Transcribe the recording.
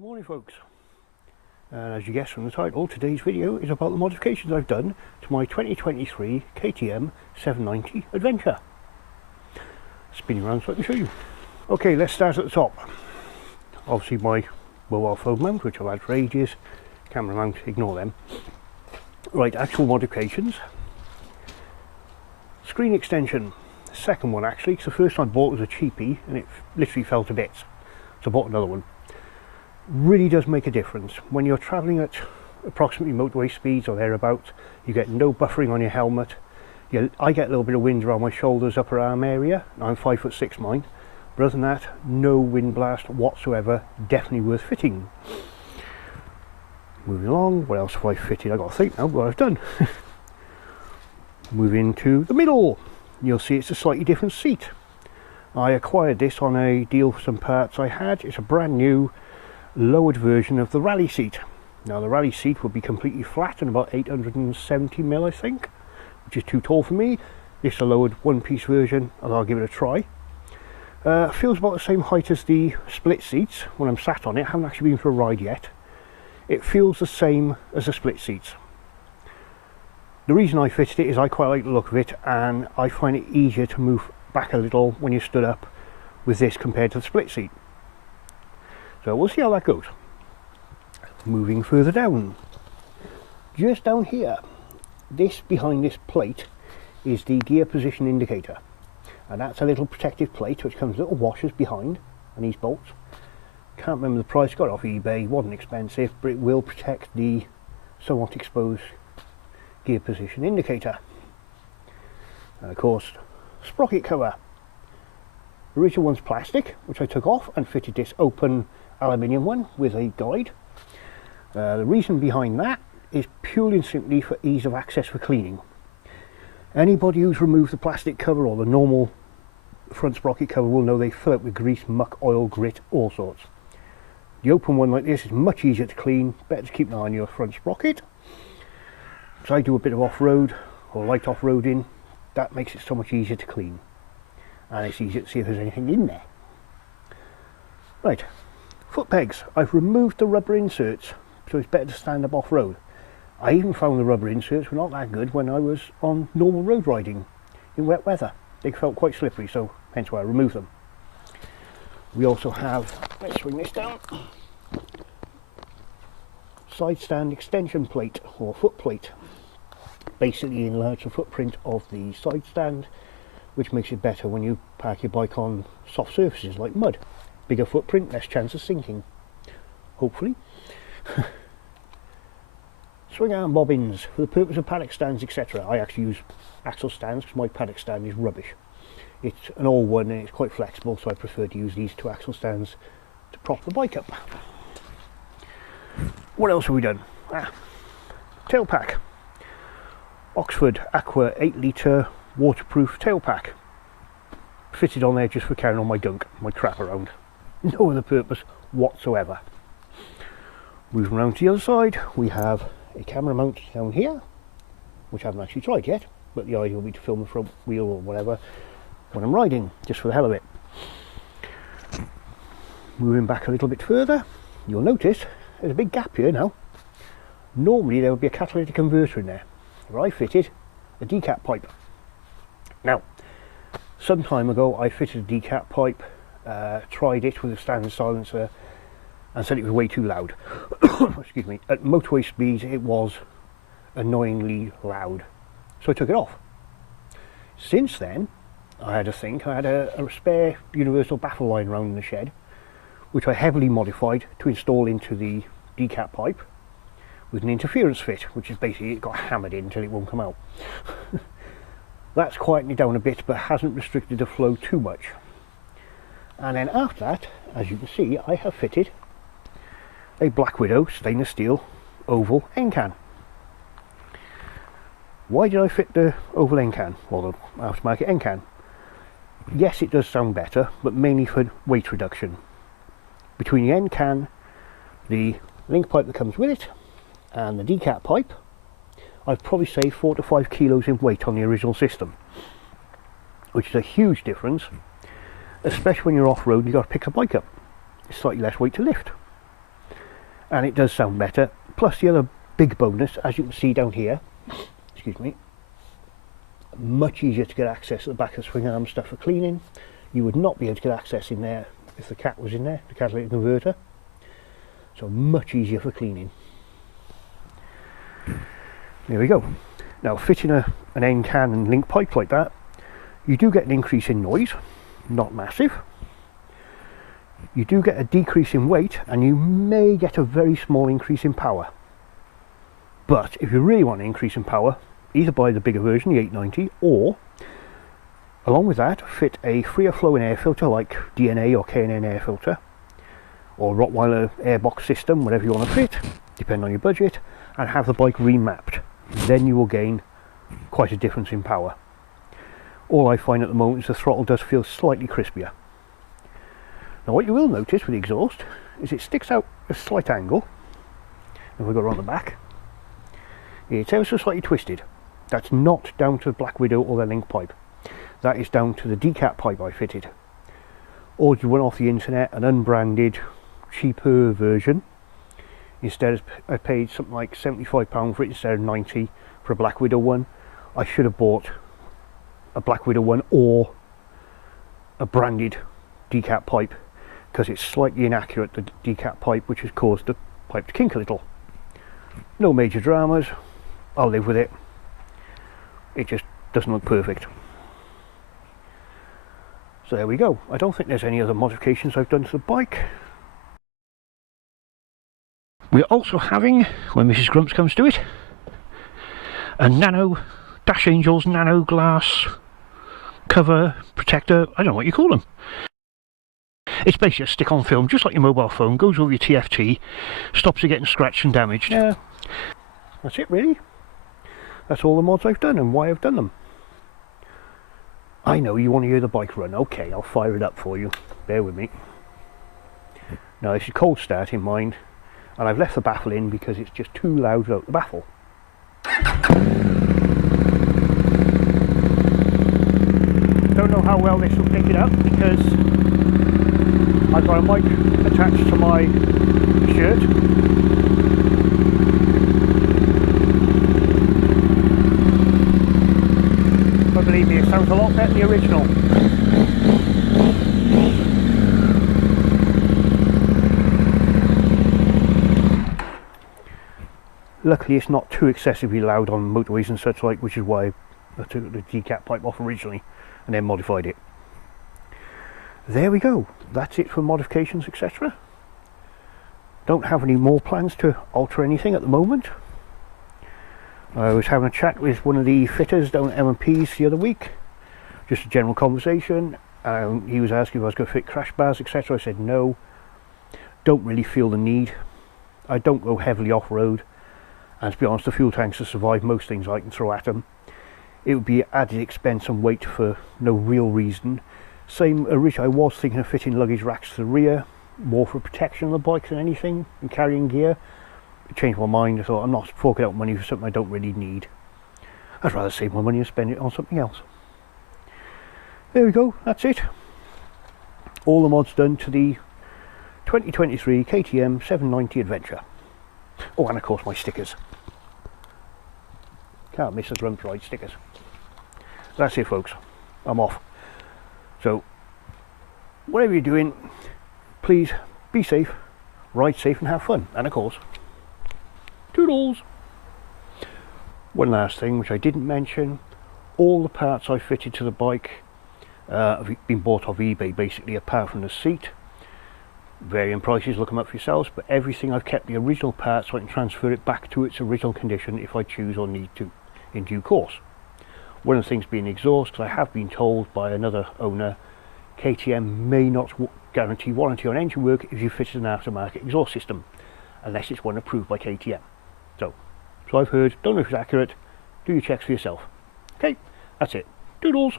Good morning folks, and as you guessed from the title, today's video is about the modifications I've done to my 2023 KTM 790 Adventure. Spinning around so I can show you. Okay, let's start at the top. Obviously my mobile phone mount, which I've had for ages, camera mount, ignore them. Right, actual modifications. Screen extension, second one actually, because the first one I bought was a cheapie and it literally fell to bits, so I bought another one. Really does make a difference when you're travelling at approximately motorway speeds or thereabouts. You get no buffering on your helmet. I get a little bit of wind around my shoulders, upper arm area. I'm 5'6" mine, but other than that, no wind blast whatsoever. Definitely worth fitting. Moving along, what else have I fitted? I've got to think now what I've done. Moving to the middle, you'll see it's a slightly different seat. I acquired this on a deal for some parts I had. It's a brand new lowered version of the rally seat. Now the rally seat will be completely flat and about 870mm I think, which is too tall for me. This is a lowered one-piece version and I'll give it a try. Feels about the same height as the split seats when I'm sat on it. I haven't actually been for a ride yet. It feels the same as the split seats. The reason I fitted it is I quite like the look of it, and I find it easier to move back a little when you stood up with this compared to the split seat. So we'll see how that goes. Moving further down, just down here, this behind this plate is the gear position indicator, and that's a little protective plate which comes with little washers behind and these bolts. Can't remember the price, got it off eBay, wasn't expensive, but it will protect the somewhat exposed gear position indicator. And of course, sprocket cover. The original one's plastic, which I took off and fitted this open aluminium one with a guide. The reason behind that is purely and simply for ease of access for cleaning. Anybody who's removed the plastic cover or the normal front sprocket cover will know they fill it with grease, muck, oil, grit, all sorts. The open one like this is much easier to clean, better to keep an eye on your front sprocket. So I do a bit of off-road or light off-roading, that makes it so much easier to clean. And it's easier to see if there's anything in there. Right, foot pegs. I've removed the rubber inserts, so it's better to stand up off-road. I even found the rubber inserts were not that good when I was on normal road riding in wet weather. They felt quite slippery, so hence why I removed them. We also have, let's swing this down, side stand extension plate or foot plate. Basically enlarge the footprint of the side stand, which makes it better when you park your bike on soft surfaces like mud. Bigger footprint, less chance of sinking, hopefully. Swing arm bobbins for the purpose of paddock stands, etc. I actually use axle stands because my paddock stand is rubbish. It's an old one and it's quite flexible, so I prefer to use these two axle stands to prop the bike up. What else have we done? Tail pack. Oxford Aqua 8 litre waterproof tail pack. Fitted on there just for carrying on my gunk, my crap around. No other purpose whatsoever. Moving around to the other side, we have a camera mount down here, which I haven't actually tried yet, but the idea will be to film the front wheel or whatever when I'm riding, just for the hell of it. Moving back a little bit further, you'll notice there's a big gap here now. Normally there would be a catalytic converter in there, where I fitted a decap pipe. Now, some time ago I fitted a decap pipe, tried it with a standard silencer and said it was way too loud. Excuse me. At motorway speeds it was annoyingly loud, so I took it off. Since then I had a spare universal baffle line around in the shed, which I heavily modified to install into the decap pipe with an interference fit, which is basically it got hammered in until it won't come out. That's quietened it down a bit, but hasn't restricted the flow too much. And then after that, as you can see, I have fitted a Black Widow stainless steel oval end can. Why did I fit the oval end can, or the aftermarket end can? Yes, it does sound better, but mainly for weight reduction. Between the end can, the link pipe that comes with it, and the decap pipe, I've probably saved 4 to 5 kilos in weight on the original system, which is a huge difference, especially when you're off-road and you've got to pick the bike up. It's slightly less weight to lift. and it does sound better. Plus the other big bonus, as you can see down here, excuse me, much easier to get access at the back of the swing arm stuff for cleaning. You would not be able to get access in there if the cat was in there, the catalytic converter. So much easier for cleaning. There we go. Now fitting an end can and link pipe like that, you do get an increase in noise, not massive. You do get a decrease in weight, and you may get a very small increase in power. But if you really want an increase in power, either buy the bigger version, the 890, or along with that fit a freer flowing air filter like DNA or K&N air filter, or Rottweiler airbox system, whatever you want to fit, depending on your budget, and have the bike remapped. Then you will gain quite a difference in power. All I find at the moment is the throttle does feel slightly crispier. Now what you will notice with the exhaust is it sticks out a slight angle. If we go around the back, it's ever so slightly twisted. That's not down to the Black Widow or the link pipe. That is down to the decap pipe I fitted. Ordered one off the internet, an unbranded, cheaper version. Instead, I paid something like £75 for it instead of 90 for a Black Widow one. I should have bought a Black Widow one or a branded decap pipe, because it's slightly inaccurate, the decap pipe, which has caused the pipe to kink a little. No major dramas, I'll live with it. It just doesn't look perfect. So there we go. I don't think there's any other modifications I've done to the bike. We're also having, when Mrs. Grumps comes to it, a nano Dash Angels nano glass cover protector. I don't know what you call them. It's basically a stick-on film, just like your mobile phone, goes over your TFT, stops it getting scratched and damaged. Yeah, that's it really. That's all the mods I've done and why I've done them. I know you want to hear the bike run. Okay, I'll fire it up for you. Bear with me. Now this is cold start in mind, and I've left the baffle in because it's just too loud without the baffle. Don't know how well this will pick it up because I've got a mic attached to my shirt. But believe me, it sounds a lot better than the original. Luckily it's not too excessively loud on motorways and such like, which is why I took the decap pipe off originally and then modified it. There we go, that's it for modifications, etc. Don't have any more plans to alter anything at the moment. I was having a chat with one of the fitters down at M&P's the other week, just a general conversation. He was asking if I was going to fit crash bars, etc. I said no, don't really feel the need. I don't go heavily off-road, and to be honest, the fuel tanks will survive most things I can throw at them. It would be added expense and weight for no real reason. Same, originally I was thinking of fitting luggage racks to the rear, more for protection of the bike than anything, and carrying gear. I changed my mind. I thought I'm not forking out money for something I don't really need. I'd rather save my money and spend it on something else. There we go, that's it. All the mods done to the 2023 KTM 790 Adventure. Oh, and of course my stickers. Can't miss a Grumps Ride stickers. That's it folks, I'm off. So, whatever you're doing, please be safe, ride safe and have fun. And of course, toodles! One last thing which I didn't mention, all the parts I fitted to the bike have been bought off eBay basically, apart from the seat. Varying prices, look them up for yourselves, but everything I've kept the original parts so I can transfer it back to its original condition if I choose or need to in due course. One of the things being exhaust, because I have been told by another owner, KTM may not guarantee warranty on engine work if you fitted an aftermarket exhaust system, unless it's one approved by KTM. So I've heard, don't know if it's accurate, do your checks for yourself. Okay, that's it. Doodles!